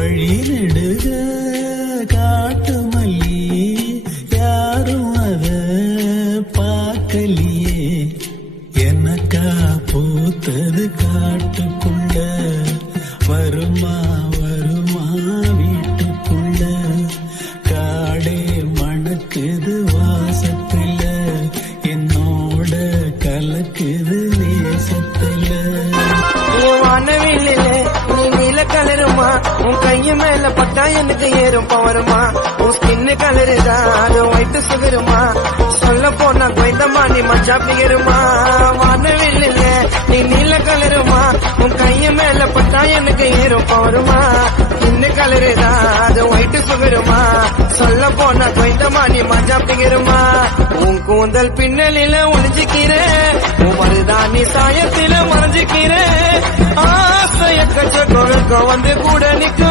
வழி நெடுக காட்டு மல்லி யாரும் அத பார்க்கலியே எனக்கா பூத்தது காட்டுக்குள்ள வருமா வருமா வீட்டுக்குள்ள காடே மணக்குது வாசத்துல என்னோட கலக்குது நேசத்துல வானவில்லை நீ நீல கலருமா உன் கைய மேல பட்டா எனக்கு ஏறும் பவருமா உன் ஸ்கின்னு கலருதா அது ஒயிட்டு சுகருமா சொல்ல போனா கொய்தமா நீ மச்சா பிகருமா வானவில்லை நீ நீல கலருமா உன் கைய மேல பட்டா எனக்கு ஏறும் பவருமா ஸ்கின்னு கலருதா அது ஒயிட்டு சுகருமா சொல்ல போனா கொய்தமா நீ மச்சா பிகருமா உன் கூந்தல் பின்னலில ஒளிஞ்சுக்கிற உன் மருதாணி சாயத்தில மறைஞ்சுக்கிற ஆசைய கச்ச கொழுக்க வந்து கூட நிக்க